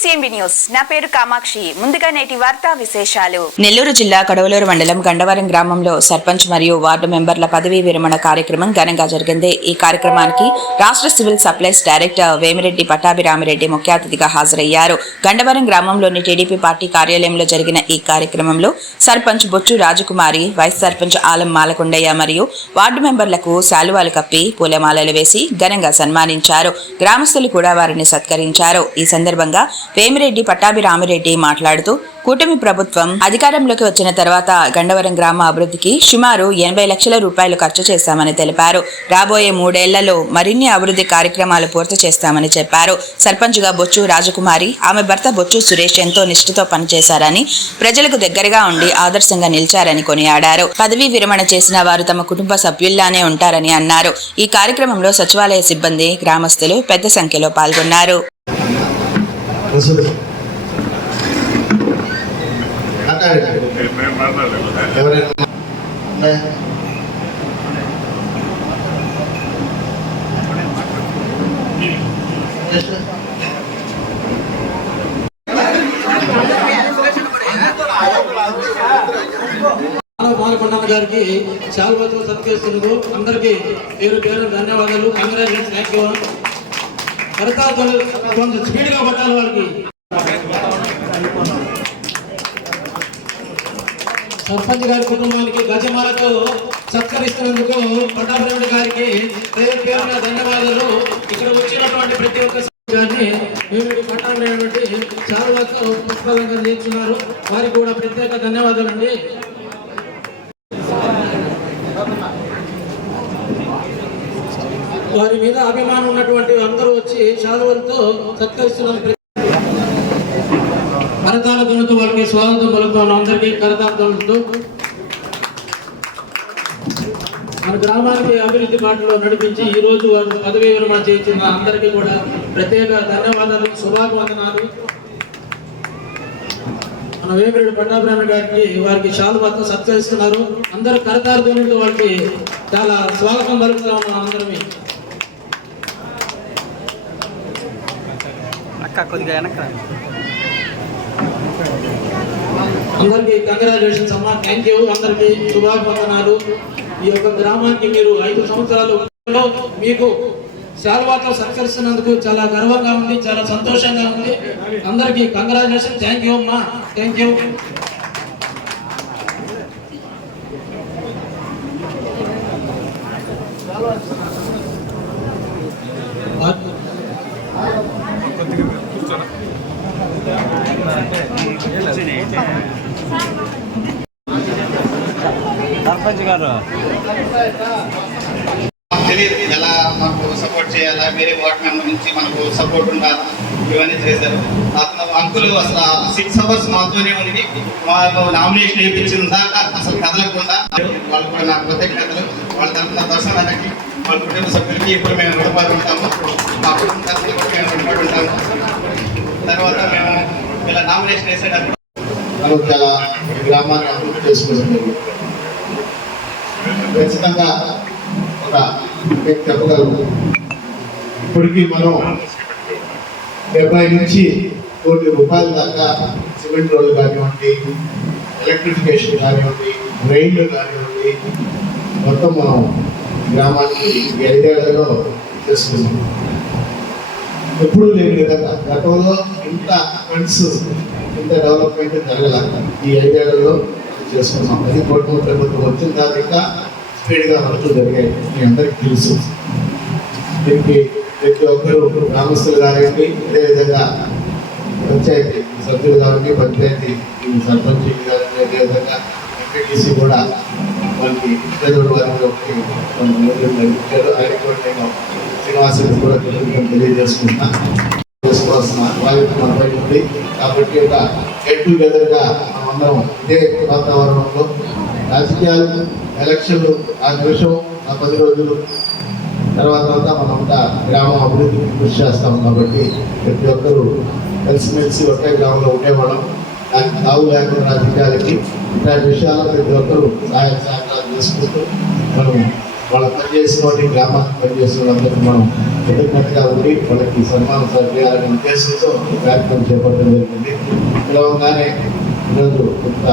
CMB news. నా పేరు కామాక్షి. ముందుగా నేటి వార్తా విశేషాలు. నెల్లూరు జిల్లా కడవలూరు మండలం గండవరం గ్రామంలో సర్పంచ్ మరియు వార్డు మెంబర్ల పదవీ విరమణ కార్యక్రమం ఘనంగా జరిగింది. ఈ కార్యక్రమానికి రాష్ట్ర civil supplies director Vemireddy Pattabhirami Reddy ముఖ్య అతిథిగా హాజరయ్యారు. గండవరం గ్రామంలోని టీడీపీ పార్టీ కార్యాలయంలో జరిగిన ఈ కార్యక్రమంలో సర్పంచ్ బొచ్చు రాజకుమారి, వైస్ సర్పంచ్ ఆలం మాలకొండయ్య మరియు వార్డు మెంబర్లకు శాలువాలు కప్పి పూలమాలలు వేసి ఘనంగా సన్మానించారు. గ్రామస్తులు కూడా వారిని సత్కరించారు. ఈ సందర్భంగా వేమిరెడ్డి పట్టాభిరామిరెడ్డి మాట్లాడుతూ కూటమి ప్రభుత్వం అధికారంలోకి వచ్చిన తర్వాత గండవరం గ్రామ అభివృద్ధికి సుమారు 80 లక్షల రూపాయలు ఖర్చు చేస్తామని తెలిపారు. రాబోయే 3 ఏళ్లలో మరిన్ని అభివృద్ధి కార్యక్రమాలు పూర్తి చేస్తామని చెప్పారు. సర్పంచ్గా బొచ్చు రాజకుమారి, ఆమె భర్త బొచ్చు సురేష్ ఎంతో నిష్ఠతో పనిచేశారని, ప్రజలకు దగ్గరగా ఉండి ఆదర్శంగా నిలిచారని కొనియాడారు. పదవీ విరమణ చేసిన వారు తమ కుటుంబ సభ్యుల్లానే ఉంటారని అన్నారు. ఈ కార్యక్రమంలో సచివాలయ సిబ్బంది, గ్రామస్తులు పెద్ద సంఖ్యలో పాల్గొన్నారు. మాలకొండన్న గారికి శాలువాతో సత్కరిస్తున్నారు. అందరికీ పేరు పేరు ధన్యవాదాలు. కంగ్రాచులేషన్. Thank you. కరతాలతో కొంచెం స్పీడ్గా పట్టాలి వాళ్ళకి. సర్పంచ్ గారి కుటుంబానికి గజమాలతో సత్కరిస్తున్నందుకు పట్టాభిరామిరెడ్డి గారికి పేరు పేరున ధన్యవాదాలు. ఇక్కడ వచ్చినటువంటి ప్రతి ఒక్క గారిని వేమిరెడ్డి పట్టాభిరామిరెడ్డి శాలువాతో పుష్పాలంకరణ చేస్తున్నారు. వారికి కూడా ప్రత్యేక ధన్యవాదాలండి. వారి మీద అభిమానం ఉన్నటువంటి అందరూ వచ్చి శాలువలతో సత్కరిస్తున్నారు. కరతాల ధ్వనులతో వాళ్ళకి స్వాగతం పలుకుతున్నాం. అందరికీ కరతాల ధ్వనులతో మన గ్రామానికి అభివృద్ధి బాటలో నడిపించి ఈ రోజు వారు పదవీ విరమణ చేయించిన అందరికీ కూడా ప్రత్యేక ధన్యవాదాలు, శుభాభివందనాలు. మన వేమిరెడ్డి పట్టాభిరామిరెడ్డి గారికి వారికి శాలువాతో సత్కరిస్తున్నారు. అందరూ కరతాల ధ్వనులతో వాళ్ళకి చాలా స్వాగతం పలుకుతా ఉన్నాం. అందరమే అందరికీ కంగ్రాచులేషన్స్ అమ్మా. Thank you. అందరికీ శుభాభివందనాలు. ఈ యొక్క గ్రామానికి మీరు 5 సంవత్సరాలు మీకు శాలువాతో సత్కరిస్తున్నందుకు చాలా గర్వంగా ఉంది, చాలా సంతోషంగా ఉంది. అందరికీ కంగ్రాచులేషన్. థ్యాంక్ యూ అమ్మా. Thank you. సర్పంచ్ గారు తెలియదు ఎలా మనకు సపోర్ట్ చేయాలా, వేరే వార్డ్ మెంబర్ నుంచి మనకు సపోర్ట్ ఉండాలా, ఇవన్నీ చేశారు. అతను అంకులు అసలు 6 అవర్స్ మాతోనే ఉండి మాకు నామినేషన్ వేయించిన దాకా అసలు కదలకుండా వాళ్ళు కూడా నా కృతజ్ఞతలు. వాళ్ళ తరఫున దర్శనానికి వాళ్ళ కుటుంబ సభ్యులకి ఇప్పుడు మేము రుణపడి ఉంటాము. మా కుటుంబ తరఫున కూడా మేము రుణపడి ఉంటాము. తర్వాత మేము ఇలా నామినేషన్ వేసేటప్పుడు మనం చాలా గ్రామాన్ని అభివృద్ధి చేసుకుంటున్నాము. ఖచ్చితంగా ఒక చెప్పగలము. ఇప్పటికీ మనం 70 నుంచి కోటి రూపాయల దాకా సిమెంట్ రోడ్లు కానివ్వండి, ఎలక్ట్రిఫికేషన్ కానివ్వండి, డ్రైన్లు కానివ్వండి, మొత్తం మనం గ్రామానికి 5 ఏళ్లలో చేసుకున్నాం. ఎప్పుడు లేని విధంగా గతంలో ఇంత ఫండ్స్, ఇంత డెవలప్మెంట్ జరగల. ఈ 5 ఏళ్లలో చేసుకున్నాం. అది కోటి ప్రభుత్వం వచ్చిన తర్వాత ఇంకా స్పీడ్గా వర్క్లు జరిగాయి. మీ అందరికీ తెలుసు. దీనికి ప్రతి ఒక్కరు గ్రామస్తులు కానివ్వండి, అదేవిధంగా పంచాయతీ సభ్యులు కానివ్వండి, పంచాయతీ సర్పంచ్ కానివ్వండి, అదేవిధంగా ఎంపీటీసీ కూడా వాళ్ళకి పేదోడు వారికి నడిపించారు. ఆయన కూడా నేను శ్రీనివాసులకు కూడా తెలియజేసుకుంటున్నాను. చేసుకోవాల్సిన బాధ్యత మనపై ఉంది. కాబట్టి ఒక గెట్ టుగెదర్గా మనమందరం ఇదే వాతావరణంలో రాజకీయాలు, ఎలక్షన్లు ఆ నిమిషం, ఆ 10 రోజులు తర్వాత మనమంతా గ్రామం అభివృద్ధికి కృషి చేస్తాం. కాబట్టి ప్రతి ఒక్కరూ కలిసిమెలిసి ఒకే గ్రామంలో ఉండేవాళ్ళం. దానికి తావు లేకుండా రాజకీయాలకి ఇట్లాంటి విషయాల్లో ప్రతి ఒక్కరూ సహాయ సహకారాలు చేసుకుంటూ మనం వాళ్ళ పనిచేసిన గ్రామానికి పనిచేసిన వాళ్ళందరికీ మనం కృతజ్ఞతగా ఉండి వాళ్ళకి సన్మానం చేయాలనే ఉద్దేశంతో ఈ కార్యక్రమం చేపట్టడం జరిగింది. పిలవగానే ఈరోజు కొంత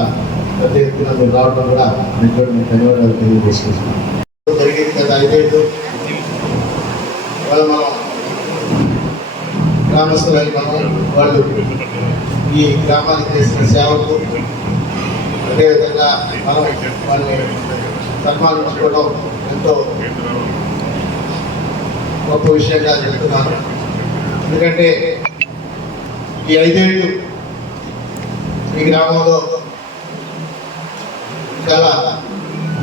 పెద్ద ఎత్తున మీరు రావడం కూడా మీకు ధన్యవాదాలు తెలియజేసుకుంటున్నాం. జరిగింది కదా 5 మనం గ్రామస్తులని వాళ్ళు ఈ గ్రామానికి చేసిన సేవకు అదేవిధంగా మనం వాళ్ళని సన్మానించుకోవడం ఎంతో గొప్ప విషయంగా చెప్తున్నాను. ఎందుకంటే ఈ 5 ఏళ్ళు ఈ గ్రామంలో చాలా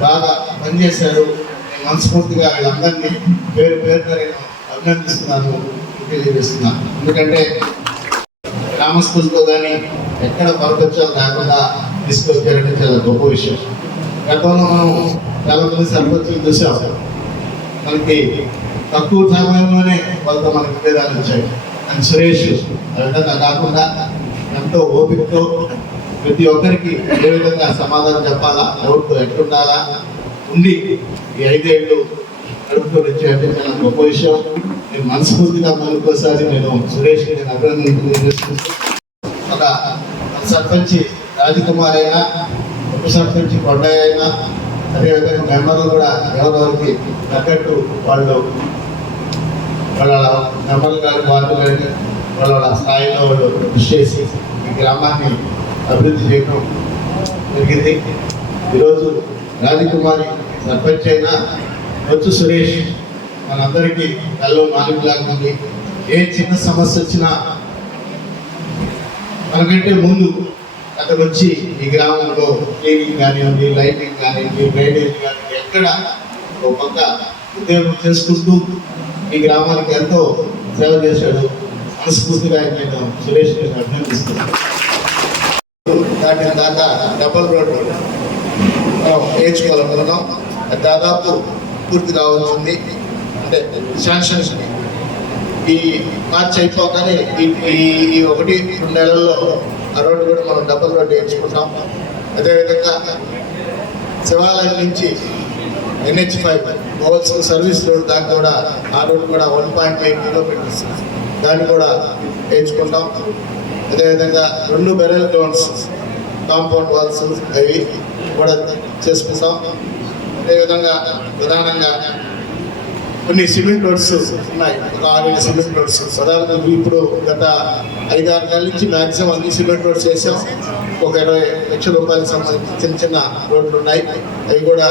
బాగా పనిచేశారు. నేను మనస్ఫూర్తిగా వీళ్ళందరినీ పేరు పేరుగా నేను అభినందిస్తున్నాను, తెలియజేస్తున్నాను. ఎందుకంటే గ్రామస్తులతో కానీ ఎక్కడ పరపక్షాలు కాకుండా తీసుకొచ్చారంటే చాలా గొప్ప విషయం. గతంలో మనం చాలా మంది సర్పంచులు చూసాం, మనకి తక్కువ సమయంలోనే వాళ్ళతో మనకి విభేదాలు వచ్చాయి. అండ్ సురేష్ ఆ విధంగా కాకుండా ఎంతో ఓపికతో ప్రతి ఒక్కరికి ఏ విధంగా సమాధానం చెప్పాలా, ఎవరితో ఎట్లుండాలా ఉండి ఈ 5 ఏళ్ళు నడుపుకొని వచ్చాయంటే చాలా గొప్ప విషయం. నేను మనస్ఫూర్తిగా మరొకసారి నేను సురేష్ని నేను అభినందించుకుంటూ ఒక సర్పంచ్ రాజకుమార్ అయినా, ఉప సర్పంచ్ కొండయ్య అయినా, అదేవిధంగా మెంబర్లు కూడా ఎవరెవరికి తగ్గట్టు వాళ్ళు వాళ్ళ మెంబర్లు కానీ వార్డు కానీ వాళ్ళ స్థాయిలో వాళ్ళు కృషి చేసి ఈ గ్రామాన్ని అభివృద్ధి చేయడం జరిగింది. ఈరోజు రాజకుమారి సర్పంచ్ అయినా వచ్చు సురేష్ మనందరికీ కళ్ళు మాలిలాగా ఉంది. ఏ చిన్న సమస్య వచ్చినా మనకంటే ముందు అక్కడ వచ్చి ఈ గ్రామంలో క్లీనింగ్ కానివ్వండి, లైటింగ్ కానివ్వండి, డ్రైనేజ్ కానివ్వండి, ఎక్కడ ఒక పక్క ఉద్యోగం చేసుకుంటూ ఈ గ్రామానికి ఎంతో సేవ చేశాడు. మనస్ఫూర్తిగా నేను సురేష్ అభినందిస్తున్నాను. దాని దాకా డబల్ రోడ్డు మనం వేయించుకోవాలనుకున్నాం. దాదాపు పూర్తి కావాల్సింది. అంటే శాంక్షన్ ఈ మార్చి అయిపోగానే ఈ 1-2 నెలల్లో ఆ రోడ్డు కూడా మనం డబల్ రోడ్డు వేయించుకుంటాం. అదేవిధంగా శివాలయం నుంచి NH5 పోవాల్సిన సర్వీస్ రోడ్ దాకా కూడా ఆ రోడ్డు కూడా 1.8 కిలోమీటర్స్ దాన్ని కూడా వేయించుకుంటాం. అదేవిధంగా 2 బెరల్ గ్రౌండ్స్ కాంపౌండ్ వాల్స్ అవి కూడా చేసుకుంటాం. అదేవిధంగా ప్రధానంగా కొన్ని సిమెంట్ రోడ్స్ ఉన్నాయి, ఒక 6 సిమెంట్ రోడ్స్. ప్రధానంగా ఇప్పుడు గత 5-6 నెలల నుంచి మ్యాక్సిమం అన్ని సిమెంట్ రోడ్స్ వేసాం. ఒక 20 లక్షల రూపాయలకు సంబంధించి చిన్న చిన్న రోడ్లు ఉన్నాయి, అవి కూడా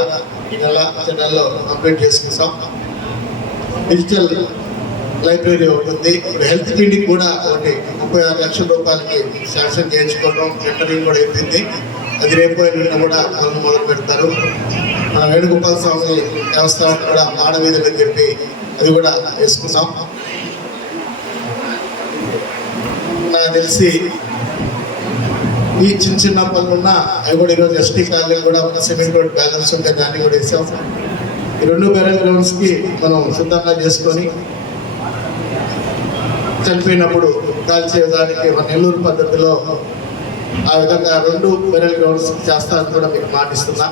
ఈ నెలలో కంప్లీట్ చేసుకుంటాం. డిజిటల్ లైబ్రరీ ఉంటుంది. ఇప్పుడు హెల్త్ క్లినిక్ కూడా ఒకటి 36 లక్షల రూపాయలకి శాంక్షన్ చేయించుకోవడం, టెండరింగ్ కూడా అయిపోయింది. అది రేపు ఎల్లుండి కూడా పనులు మొదలు పెడతారు. మన వేణుగోపాల స్వామి దేవస్థానం కూడా మానవీధులని చెప్పి అది కూడా వేసుకున్నాం. నాకు తెలిసి ఈ చిన్న పనులున్నా అవి కూడా ఈరోజు ఎస్టీ కాలనీ కూడా మన సిమెంట్ రోడ్ బ్యాలెన్స్ ఉంటే దాన్ని కూడా వేసాం. ఈ 2 బెరల్ గ్రౌండ్స్కి మనం సిద్ధంగా చేసుకొని చనిపోయినప్పుడు కాల్చేయడానికి మన నెల్లూరు పద్ధతిలో ఆ విధంగా 2 బెరల్ గ్రౌండ్స్ చేస్తానని కూడా మీకు మాటిస్తున్నా.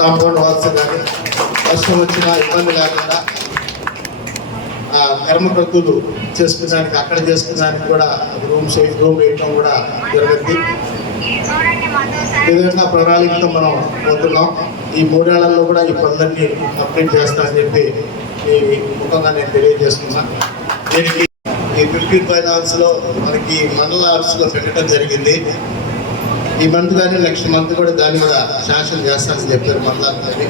కాంపౌండ్ వాల్స్ కానీ వర్షం వచ్చినా ఇబ్బంది లేకుండా కర్మకృతులు చేసుకున్నానికి అక్కడ చేసుకున్నానికి కూడా రూమ్ వేయటం కూడా జరుగుతుంది. ఏదైనా ప్రణాళికతో మనం పోతున్నాం. ఈ 3 ఏళ్లలో కూడా ఈ పనులన్నీ కంప్లీట్ చేస్తామని చెప్పి ఈ ముఖంగా నేను తెలియజేస్తున్నా. దీనికి ఈ ఫిలిపిన్ ఫైనాన్స్లో మనకి మండల ఆఫీస్లో పెట్టడం జరిగింది. ఈ మంత్ కానీ నెక్స్ట్ మంత్ కూడా దాన్ని కూడా శాంక్షన్ చేస్తానని చెప్పారు మండలానికి.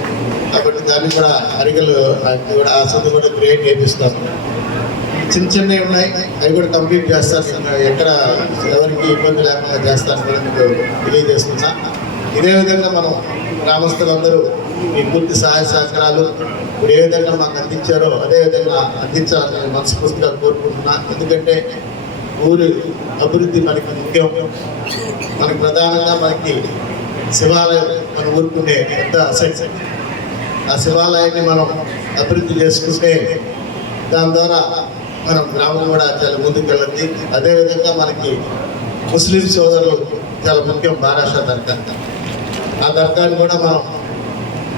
కాబట్టి దాన్ని కూడా అరిగలు కూడా ఆ సొంత కూడా క్రియేట్ చేపిస్తాము. చిన్నవి ఉన్నాయి, అవి కూడా కంప్లీట్ చేస్తాను. ఎక్కడ ఎవరికి ఇబ్బంది లేకుండా చేస్తాను కూడా మీకు తెలియజేస్తున్నా. ఇదే విధంగా మనం గ్రామస్తులందరూ మీ పూర్తి సహాయ సహకారాలు ఇప్పుడు ఏ విధంగా మాకు అందించారో అదేవిధంగా అందించాలని మనస్ఫూర్తిగా కోరుకుంటున్నా. ఎందుకంటే ఊరు అభివృద్ధి మనకి ముఖ్యం. మనకి ప్రధానంగా మనకి శివాలయం మన ఊరుకునే పెద్ద అసెట్. ఆ శివాలయాన్ని మనం అభివృద్ధి చేసుకుంటే దాని ద్వారా మనం గ్రామం కూడా చాలా ముందుకు వెళ్ళద్ది. అదేవిధంగా మనకి ముస్లిం సోదరులు చాలా ముఖ్యం. మహారాష్ట్ర దర్గా, ఆ దర్గాని కూడా మనం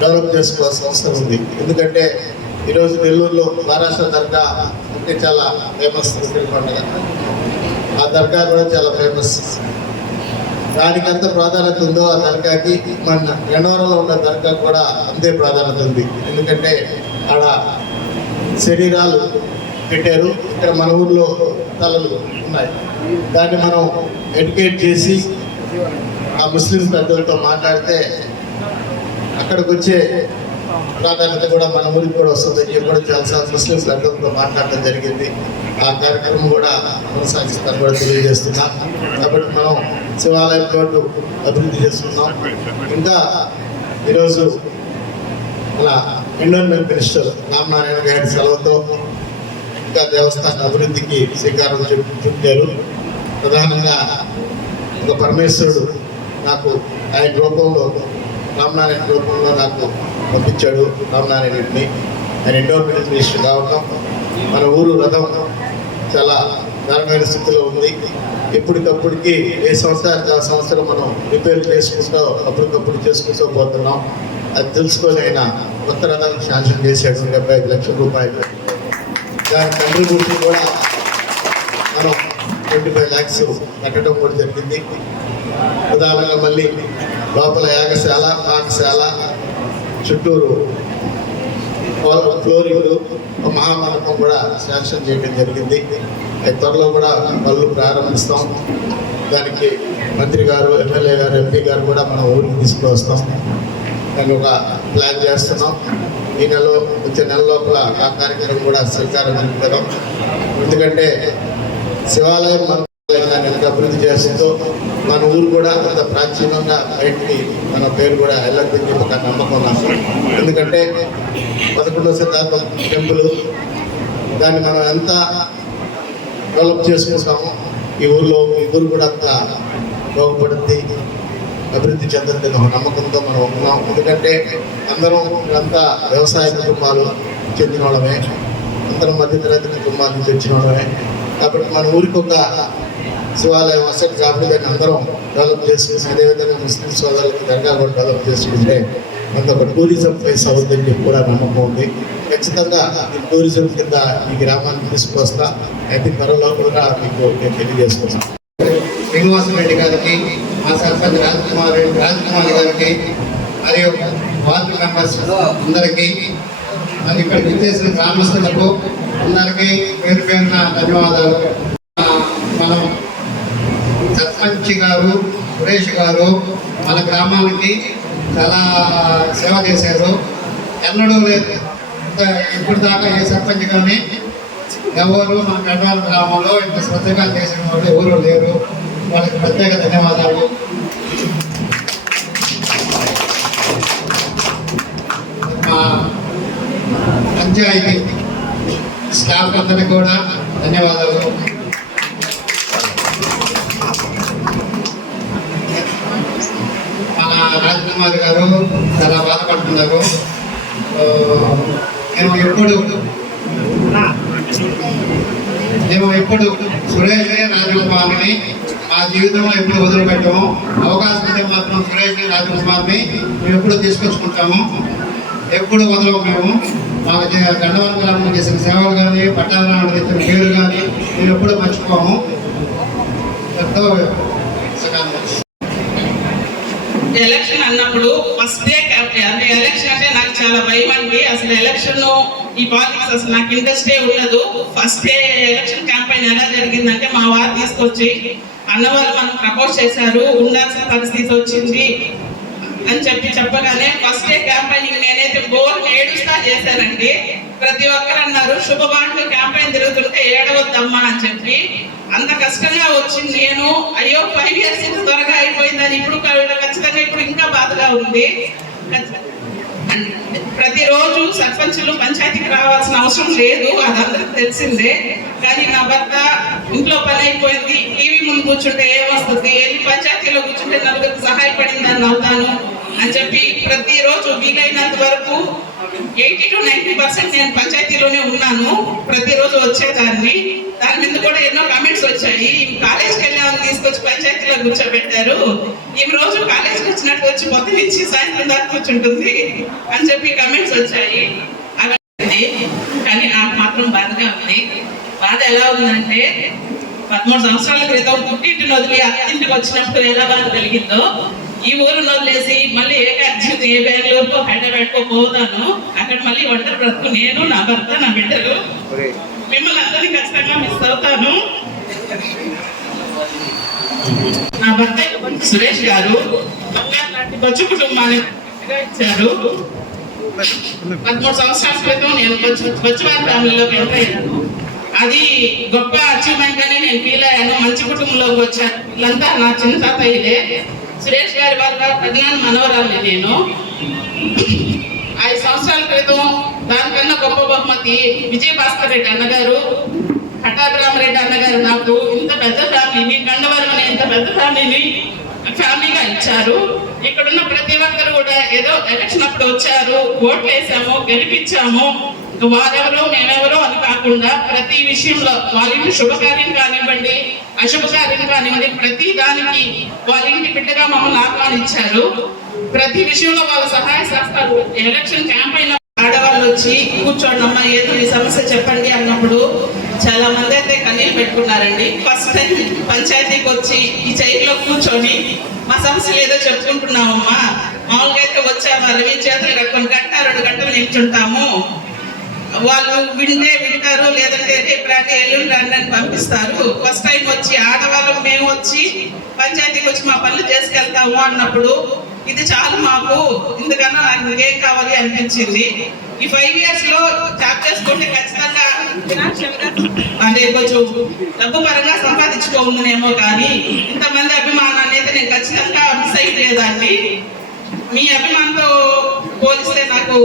డెవలప్ చేసుకోవాల్సిన అవసరం ఉంది. ఎందుకంటే ఈరోజు నెల్లూరులో మహారాష్ట్ర దర్గా అంటే చాలా ఫేమస్ పండుగ. ఆ దర్గా కూడా చాలా ఫేమస్. దానికి ఎంత ప్రాధాన్యత ఉందో ఆ దర్గాకి మన గన్నవరంలో ఉన్న దర్గా కూడా అంతే ప్రాధాన్యత ఉంది. ఎందుకంటే ఆడ శరీరాలు పెట్టారు, ఇక్కడ మన ఊర్లో తలలు ఉన్నాయి. దాన్ని మనం ఎడ్యుకేట్ చేసి ఆ ముస్లిం పెద్దలతో మాట్లాడితే అక్కడికి వచ్చే ప్రాధాన్యత కూడా మన ఊరికి కూడా వస్తుంది. కూడా చాలాసార్లు ముస్లిం పెద్దలతో మాట్లాడడం జరిగింది. ఆ కార్యక్రమం కూడా కొనసాగిస్తాను కూడా తెలియజేస్తున్నాం. కాబట్టి మనం శివాలయం రోడ్డు అభివృద్ధి చేస్తున్నాం. ఇంకా ఈరోజు మన ఎన్విరాన్మెంట్ మినిస్టర్ రామనారాయణ గారి సెలవుతో ఇంకా దేవస్థాన అభివృద్ధికి శ్రీకారం చుట్టారు. ప్రధానంగా ఒక పరమేశ్వరుడు నాకు ఆయన రూపంలో రామనారాయణ రూపంలో నాకు పంపించాడు. రామనారాయణని ఆయన ఎన్విరాన్మెంట్ మినిస్టర్ కావడం, మన ఊరు రథం చాలా దారుణమైన స్థితిలో ఉంది. ఎప్పటికప్పటికి ఏ సంవత్సరానికి ఆ సంవత్సరం మనం రిపేర్ చేసుకుంటూ అప్పటికప్పుడు చేసుకుంటూ పోతున్నాం. అది తెలుసుకొని ఆయన కొత్త రథానికి శాంక్షన్ చేశాడు 75 లక్షల రూపాయలు. దాని కంట్రిబ్యూషన్ కూడా మనం 25 lakhs కట్టడం కూడా జరిగింది. ప్రధానంగా మళ్ళీ లోపల యాగశాల, పాకశాల, చుట్టూరు ఫ్లోరింగ్, మహామండపం కూడా శాంక్షన్ చేయడం జరిగింది. త్వరలో కూడా పనులు ప్రారంభిస్తాం. దానికి మంత్రి గారు, ఎమ్మెల్యే గారు, ఎంపీ గారు కూడా మన ఊరికి తీసుకువస్తాం. దాన్ని ఒక ప్లాన్ చేస్తున్నాం. ఈ నెలలో వచ్చే నెల లోపల ఆ కార్యక్రమం కూడా శ్రీకారం చుట్టాం. ఎందుకంటే శివాలయం మన ఎంత అభివృద్ధి చేస్తుందో మన ఊరు కూడా అంత ప్రాచీనంగా బయటికి మన పేరు కూడా వెళ్ళదని ఒక నమ్మకం నాకు. ఎందుకంటే 11వ శతాబ్దం టెంపుల్, దాన్ని మనం ఎంత డెవలప్ చేసుకుంటామో ఈ ఊరు కూడా అంత బాగుపడుద్ది, అభివృద్ధి చెందుతుంది ఒక నమ్మకంతో మనం ఉన్నాం. ఎందుకంటే అందరం అంతా వ్యవసాయ కుటుంబాలు చెందిన వాళ్ళమే, అందరం మధ్యతరగతి కుటుంబాల నుంచి వచ్చిన వాళ్ళమే. కాబట్టి మన ఊరికి ఒక శివాలయం వసతి కాబట్టి దాన్ని అందరం డెవలప్ చేసుకుని, అదేవిధంగా ముస్లిం సోదరులకి దర్గా కూడా డెవలప్ చేసుకుంటే అంత ఒక టూరిజం ప్లేస్ అవుతుందని చెప్పి కూడా నమ్మకం ఉంది. ఖచ్చితంగా ఈ టూరిజం కింద ఈ గ్రామాన్ని తీసుకొస్తా. అయితే త్వరలో కూడా మీకు నేను తెలియజేసుకొస్తాను. శ్రీనివాసరెడ్డి గారికి, మా సర్పంచ్ రాజ్కుమార్ గారికి, మరియు వార్డు మెంబర్స్ అందరికీ, మరి ఇక్కడ విచ్చేసిన గ్రామస్తులకు అందరికీ పేరు పేరున ధన్యవాదాలు. మనం సర్పంచ్ గారు, సురేష్ గారు మన గ్రామానికి చాలా సేవ చేశారు. ఎన్నడూ లేదు ఇప్పుడు దాకా ఏ సర్పంచ్ కానీ ఎవరు మన గడ్వాల గ్రామంలో ఇంత శ్రద్ధగా చేసిన వాళ్ళు ఎవరు లేరు. వాళ్ళకి ప్రత్యేక ధన్యవాదాలు. మా పంచాయతీ స్టాఫ్ అందరికీ కూడా ధన్యవాదాలు. మన రాజ్కుమార్ గారు చాలా బాధపడుతున్నారు. మేము ఎప్పుడు సురేష్ రాజకుమార్ని మా జీవితంలో ఎప్పుడు వదిలిపెట్టాము. అవకాశం ఉంటే మాత్రం సురేష్ రాజకుమార్ని మేము ఎప్పుడు తీసుకొచ్చుకుంటాము, ఎప్పుడు వదలము. మేము మాకు గండవరం గ్రామంలో చేసిన సేవలు కానీ, పట్టాభి తెచ్చిన పేరు కానీ మేము ఎప్పుడూ మర్చిపోము. ఎంతో ఎలక్షన్ అన్నప్పుడు ఫస్ట్ డే అంటే ఎలక్షన్ అంటే నాకు చాలా భయం అండి. అసలు ఎలక్షన్ ఈ పాలిటిక్స్ అసలు నాకు ఇంట్రెస్టే ఉండదు. ఫస్ట్ డే ఎలక్షన్ క్యాంపెయిన్ ఎలా జరిగిందంటే మా వారు తీసుకొచ్చి అన్నవాళ్ళు మనం ప్రపోజ్ చేశారు, ఉండాల్సిన పరిస్థితి వచ్చింది అని చెప్పగానే ఫస్ట్ డే క్యాంపెయినింగ్ నేనైతే బోర్ని ఏడుస్తా చేశానండి. ప్రతి ఒక్కరు అన్నారు శుభవార్తలు క్యాంపెయిన్ తిరుగుతుంటే ఏడవద్దమ్మా అని చెప్పి. అంత కష్టంగా వచ్చింది. నేను అయ్యో 5 years ఇంత త్వరగా అయిపోయిందని ఇప్పుడు ఖచ్చితంగా ఇప్పుడు ఇంకా బాధగా ఉంది. ప్రతిరోజు సర్పంచులు పంచాయతీకి రావాల్సిన అవసరం లేదు, అది అందరికి తెలిసిందే. కానీ నా భర్త ఇంట్లో పని అయిపోయింది, టీవీ ముందు కూర్చుంటే ఏమొస్తుంది, వెళ్ళి పంచాయతీలో కూర్చుంటే నలుగురికి సహాయపడిందని అవుతాను అని చెప్పి ప్రతిరోజు వీలైనంత వరకు 80 to 90% నేను పంచాయతీలోనే ఉన్నాను, ప్రతిరోజు వచ్చేదాన్ని. దాని మీద కూడా ఎన్నో కామెంట్స్ వచ్చాయి. కాలేజ్కి వెళ్ళామని తీసుకొచ్చి పంచాయతీలో కూర్చోబెట్టారు, ఈ రోజు కాలేజ్కి వచ్చినట్టు వచ్చి పొద్దు నుంచి సాయంత్రం దాకా కూర్చుంటుంది అని చెప్పి కామెంట్స్ వచ్చాయి. అవన్నీ కానీ నాకు మాత్రం బాధగా ఉంది. బాధ ఎలా ఉందంటే 13 సంవత్సరాల క్రితం పుట్టింటిని వదిలి అత్తింటికి వచ్చినప్పుడు ఎలా బాధ కలిగిందో, ఈ ఊరును వదిలేసి మళ్ళీ ఏ బెంగళూరుకో హైదరాబాద్కో పోతాను, అక్కడ మళ్ళీ ఒంటరి బ్రతుకు నేను, నా భర్త, నా బిడ్డలు. మిమ్మల్ని అందరినీ ఖచ్చితంగా మిస్ అవుతాను. నా భర్త సురేష్ గారు లాంటి బొచ్చు కుటుంబాన్ని ఇచ్చారు. 13 సంవత్సరాల క్రితం నేను బొచ్చువారి ఫ్యామిలీలోకి ఎంటర్ అయ్యాను. అది గొప్ప అచీవ్మెంట్ గానే నేను ఫీల్ అయ్యాను. మంచి కుటుంబంలోకి వచ్చాను. వీళ్ళంతా నా చిన్న తాతయ్యలే. సురేష్ గారి వాళ్ళ పెద్దనాన్న మనవరాల్ని నేను. 5 సంవత్సరాల క్రితం దానికన్నా గొప్ప బహుమతి విజయభాస్కర్ రెడ్డి అన్నగారు, పట్టాభిరామరెడ్డి అన్నగారు నాకు ఇంత పెద్ద ఫ్యామిలీని, గండవరం అనే ఇంత పెద్ద ఫ్యామిలీగా ఇచ్చారు. ఇక్కడున్న ప్రతి ఒక్కరు కూడా ఏదో ఎలక్షన్ అప్పుడు వచ్చారు, ఓట్లు వేసాము, గెలిపించాము, వారెవరో మేమెవరో అని కాకుండా ప్రతి విషయంలో వాళ్ళ ఇంటి శుభకార్యం కానివ్వండి, అశుభకార్యం కానివ్వండి, ప్రతి దానికి వాళ్ళ ఇంటి బిడ్డగా మమ్మల్ని ఆహ్వానించారు. ప్రతి విషయంలో వాళ్ళ సహాయ సహకారాలు. ఎలక్షన్ క్యాంప్ అయిన ఆడవాళ్ళు వచ్చి కూర్చోండి అమ్మా, ఏదో ఈ సమస్య చెప్పండి అన్నప్పుడు చాలా మంది అయితే కన్నీళ్ళు పెట్టుకున్నారండి. ఫస్ట్ టైం పంచాయతీకి వచ్చి ఈ చైర్లో కూర్చొని మా సమస్యలు ఏదో చెప్పుకుంటున్నామమ్మా, మామూలుగా అయితే వచ్చాము రవి చేతులు కట్టుకొని 1-2 గంటలు నిల్చుంటాము, వాళ్ళు వింటారు, లేదంటే రేపు రాండి ఎల్లుండి రండి అని పంపిస్తారు. ఫస్ట్ టైం వచ్చి ఆడవాళ్ళం మేము వచ్చి పంచాయతీకి వచ్చి మా పనులు చేసుకెళ్తాము అన్నప్పుడు ఇది చాలు మాకు, ఇందుకన్నా నాకు ఇంకేం కావాలి అనిపించింది. ఈ 5 years లో జాబ్ చేసుకుంటే ఖచ్చితంగా ఫినాన్షియల్ గా అంటే కొంచెం డబ్బు పరంగా సంపాదించుకోముందునేమో, కానీ ఇంతమంది అభిమానాన్ని అయితే నేను ఖచ్చితంగా మిస్ అయ్యేదాన్ని. మీ అభిమానంతో పోలిస్తే నాకు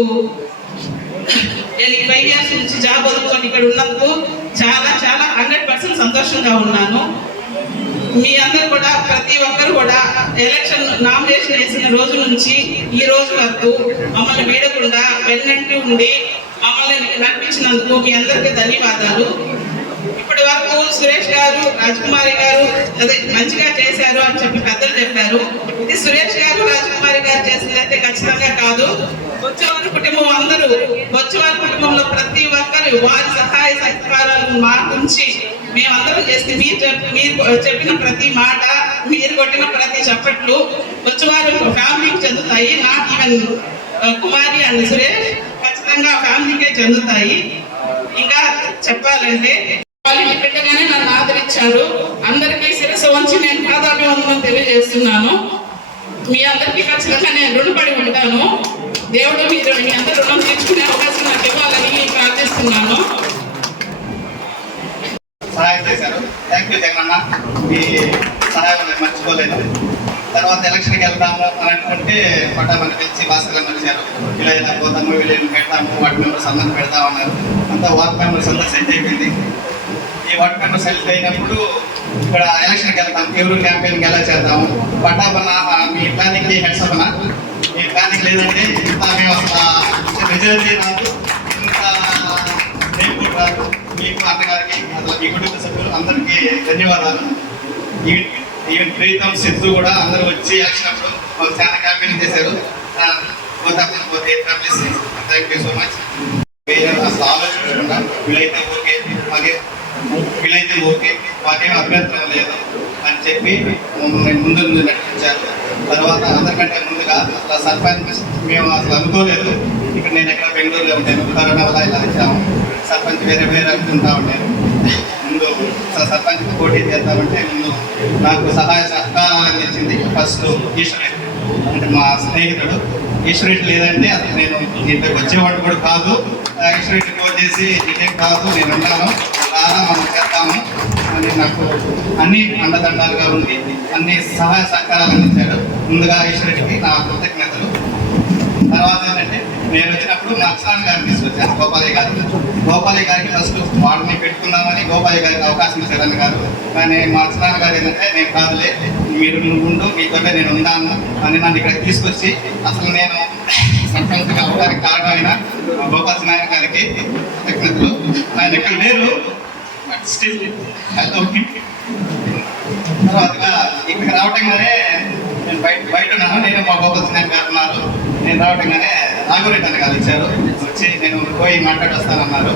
నేను 5 years నుంచి జాబ్ వదులుకొని ఇక్కడ ఉన్నందుకు చాలా చాలా 100% సంతోషంగా ఉన్నాను. మీ అందరూ కూడా ప్రతి ఒక్కరు కూడా ఎలక్షన్ నామినేషన్ వేసిన రోజు నుంచి ఈ రోజు వరకు మమ్మల్ని వీడకుండా వెన్నంటి ఉండి మమ్మల్ని నడిపించినందుకు మీ అందరికీ ధన్యవాదాలు. ఇప్పటి వరకు సురేష్ గారు, రాజకుమారి గారు అదే మంచిగా చేశారు అని చెప్పి పెద్దలు చెప్పారు. ఇది సురేష్ గారు, రాజకుమారి గారు చేసిందైతే ఖచ్చితంగా కాదు. బొచ్చువారి కుటుంబం అందరూ, బొచ్చువారి కుటుంబంలో ప్రతి ఒక్కరు వారి సహాయ సహకారాలను మా నుంచి మేమందరం చేస్తే మీరు చెప్పిన ప్రతి మాట, మీరు కొట్టిన ప్రతి చప్పట్లు బొచ్చువారి ఫ్యామిలీకి చెందుతాయి. Not even Kumari and Suresh ఖచ్చితంగా ఫ్యామిలీకే చెందుతాయి. ఇంకా చెప్పాలంటే వాళ్ళకి పెట్టగానే నన్ను ఆదరించారు. అందరికీ శిరస్సు వంచి నేను పాదాభివందనం తెలియజేస్తున్నాను. మీ అందరికీ ఖచ్చితంగా నేను రుణపడి ఉంటాను. దేవుడు మీరు మీ అందరూ రుణం తీర్చుకునే అవకాశం నాకు ఇవ్వాలని ప్రార్థిస్తున్నాను. సహాయం చేశారు. థ్యాంక్ యూ జగనన్న, మీ సహాయం నేను మర్చిపోలేదు. తర్వాత ఎలక్షన్కి వెళ్తాము అని అనుకుంటే పట్టామని తెలిసి భాస్కర్ వచ్చారు. వీలైనా పోతాము, వీలైనా పెడతాము, వార్డ్ మెంబర్స్ అందరినీ పెడతామన్నారు. అంతా వార్డ్ మెంబర్స్ అంతా సెట్ అయిపోయింది. ఈ వార్డ్ మెంబర్స్ సెలెక్ట్ అయినప్పుడు ఇక్కడ ఎలక్షన్కి వెళ్తాం, ఎవరు క్యాంపెయిన్కి ఎలా చేద్దాము, పట్టాపన్న మీ ప్లానింగ్ హెడ్స్ అవ్వనా, మీ ప్లానింగ్ లేదంటే ఇంత మేము మెజారిటీ రాదు, ఇంత నేమ్ కూడా రాదు. మీకు అన్నగారికి అసలు మీ కుటుంబ సభ్యులు అందరికీ ధన్యవాదాలు. ఈవెన్ ప్రీతం సిద్ధు కూడా అందరూ వచ్చి వచ్చినప్పుడు వాళ్ళు చాలా క్యాంపెయినింగ్ చేశారు. Thank you so much. అసలు ఆలోచించకుండా వీళ్ళైతే ఓకే మాకేం అభ్యంతరం లేదు అని చెప్పి ముందు నటించారు. తర్వాత అందరికంటే ముందుగా అసలు సర్పంచ్ మేము అసలు అనుకోలేదు. ఇక్కడ నేను ఎక్కడ బెంగళూరులో ఉంటాను, కరోనా వల్ల ఇలా వచ్చాము. సర్పంచ్ వేరే అనుకుంటా ఉంటాను. ముందు సర్పంచ్ పోటీ చేద్దామంటే ముందు నాకు సహాయ సహకారాలు అందించింది ఫస్ట్ ఈశ్వరెడ్డి, అంటే మా స్నేహితుడు. ఈశ్వరెడ్డి లేదంటే అసలు నేను ఇంట్లోకి వచ్చేవాడు కూడా కాదు. ఈశ్వరెడ్డి ఫోన్ చేసి ఇదేం కాదు, నేను ఉన్నాను, రారా మనం చేద్దాము అని నాకు అన్ని అండదండాలుగా ఉంది, అన్ని సహాయ సహకారాలు అందించాడు. ముందుగా ఈశ్వరెడ్డికి నా కృతజ్ఞతలు. తర్వాత ఏంటంటే నేను వచ్చినప్పుడు మా అక్షరాన్ని గారిని తీసుకొచ్చాను, గోపాలయ్య గారికి ఫస్ట్ వాడిని పెట్టుకుందామని గోపాలయ్య గారికి అవకాశం ఇచ్చారని గారు. కానీ మా అక్షరాన్ని గారు ఏంటంటే నేను కాదులే, నువ్వు ఉండు, మీతోనే నేను ఉన్నాను అని నన్ను ఇక్కడ తీసుకొచ్చి అసలు నేను సర్పంచ్గా అవడానికి కారణమైన గోపాల్ నాయక్ గారికి కృతజ్ఞతలు. ఆయన ఇక్కడ లేరు, స్టిల్ తర్వాతగా ఇక్కడికి రావటంగానే నేను బయట ఉన్నాను, నేను మా గోపాల్ నాయక్ గారు ఉన్నారు. నేను రావటంగానే రాఘవరెడ్డి అన్న గారు ఇచ్చారు, వచ్చి నేను పోయి మాట్లాడి వస్తానన్నారు.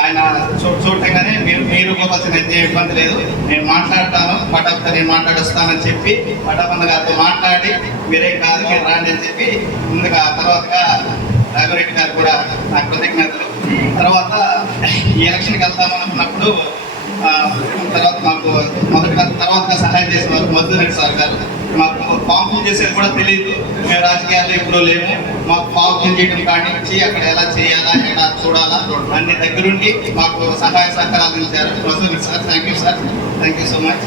ఆయన చూడటంగానే మీరు గోపాల్ నాయక్ ఏ ఇబ్బంది లేదు, నేను మాట్లాడతాను, పటాబ్తో నేను మాట్లాడి వస్తానని చెప్పి పటాబన్న గారితో మాట్లాడి మీరేం కాదు మీరు రాండి అని చెప్పి ముందుగా తర్వాతగా రాఘవరెడ్డి గారు కూడా నాకు కృతజ్ఞతలు. తర్వాత ఈ ఎలక్షన్కి వెళ్తామనుకున్నప్పుడు తర్వాత మాకు తర్వాత సహాయం చేసిన వారు మధురెడ్డి సార్ గారు. మాకు పాంపులు చేసేది కూడా తెలియదు, మేము రాజకీయాల్లో ఎప్పుడూ లేము. మాకు పాంపులు చేయడం కానించి అక్కడ ఎలా చేయాలా, ఎలా చూడాలా అన్ని దగ్గరుండి మాకు సహాయ సహకారాలు ఇచ్చారు Madhu Reddy sir. Thank you so much.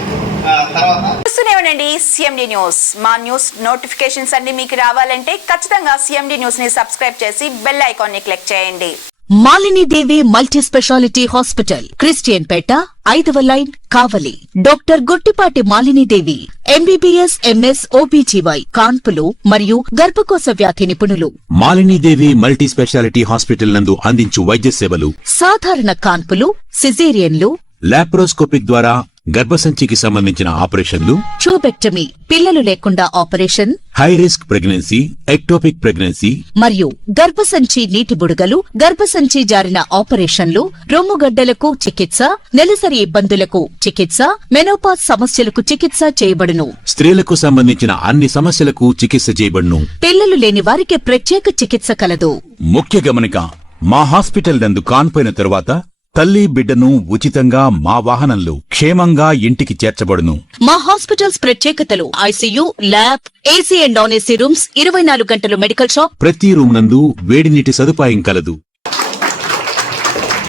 తర్వాత చూస్తూనే ఉండండి CMD న్యూస్. మా న్యూస్ నోటిఫికేషన్స్ అన్ని మీకు రావాలంటే ఖచ్చితంగా CMD న్యూస్ ని సబ్స్క్రైబ్ చేసి బెల్ ఐకాన్ ని క్లిక్ చేయండి. మాలిని దేవి మల్టీ స్పెషాలిటీ హాస్పిటల్, క్రిస్టియన్ పేట, 5వ లైన్, కావలి. డాక్టర్ గుట్టిపాటి మాలిని దేవి MBBS MS OBGY కాన్పులు మరియు గర్భకోశ వ్యాధి నిపుణులు. మాలినీదేవి మల్టీ స్పెషాలిటీ హాస్పిటల్ నందు అందించు వైద్య సేవలు: సాధారణ కాన్పులు, సిజేరియన్లు, లాప్రోస్కోపిక్ ద్వారా గర్భసంచికి సంబంధించిన ఆపరేషన్లు, ట్యూబెక్టమీ, పిల్లలు లేకుండా operation, high risk pregnancy, ectopic pregnancy మరియు గర్భసంచి నీటి బుడగలు, గర్భసంచి జారిన ఆపరేషన్లు, రొమ్ముగడ్డలకు చికిత్స, నెలసరి ఇబ్బందులకు చికిత్స, మెనోపాజ్ సమస్యలకు చికిత్స చేయబడును. స్త్రీలకు సంబంధించిన అన్ని సమస్యలకు చికిత్స చేయబడును. పిల్లలు లేని వారికి ప్రత్యేక చికిత్స కలదు. ముఖ్య గమనిక: మా హాస్పిటల్ నందు కాన్పోయిన తరువాత తల్లి బిడ్డను ఉచితంగా మా వాహనంలో క్షేమంగా ఇంటికి చేర్చబడును. మా హాస్పిటల్స్ ప్రత్యేకతలు: ICU, lab, AC and non AC rooms, 24 గంటలు మెడికల్ షాప్, ప్రతి రూమ్ నందు వేడి నీటి సదుపాయం కలదు.